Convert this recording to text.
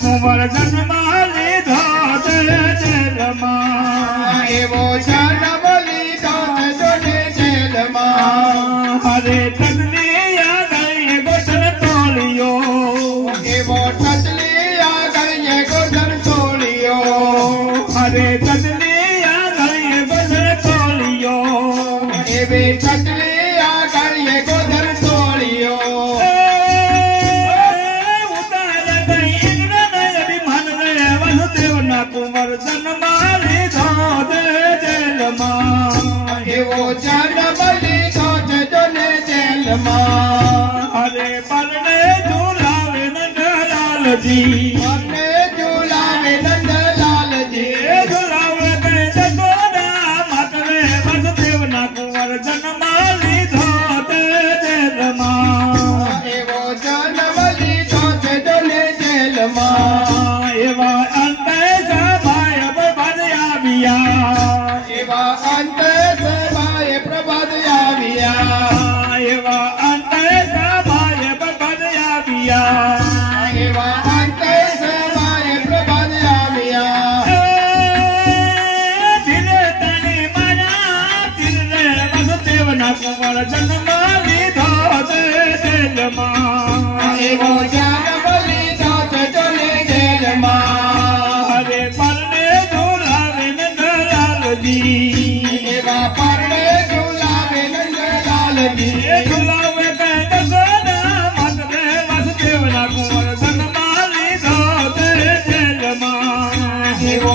कुंवर जन्माली धोते जेलमा एवो जनमली धोते जेलमा हरे तजलिया गई गोचर तोलियो एवो तजलिया गई गोचर तोलियो हरे तजलिया गई गोचर तोलियो एवे तजलिया गई गोचर तोलियो कुंवर जन्माली धोते जेलमा एवो जनमली धोते जेलमा हरे पलने झूलावे नंदलाल जी पलने झूलावे नंदलाल जी झूलावे गए जसोदा मातरे वसुदेव ना कुंवर जन्माली धोते जेलमा एवो जनमली धोते जेलमा एवा एवा अंत सभाए प्रभात आविया एवा अंत सभाए प्रभात आविया एवा अंत सभाए प्रभात आविया दिले तनी मना दिले वसुदेव ना कुंवर जन्माली धोते जेलमा एवो जनमली धोते जेलमा हरे पलने झूलावे नंदलाल जी एवा परने झूलावे नंदलाल जी झूलावे गए जसोदा मातरे वसुदेव ना कुंवर जन्माली धोते जेलमा एवो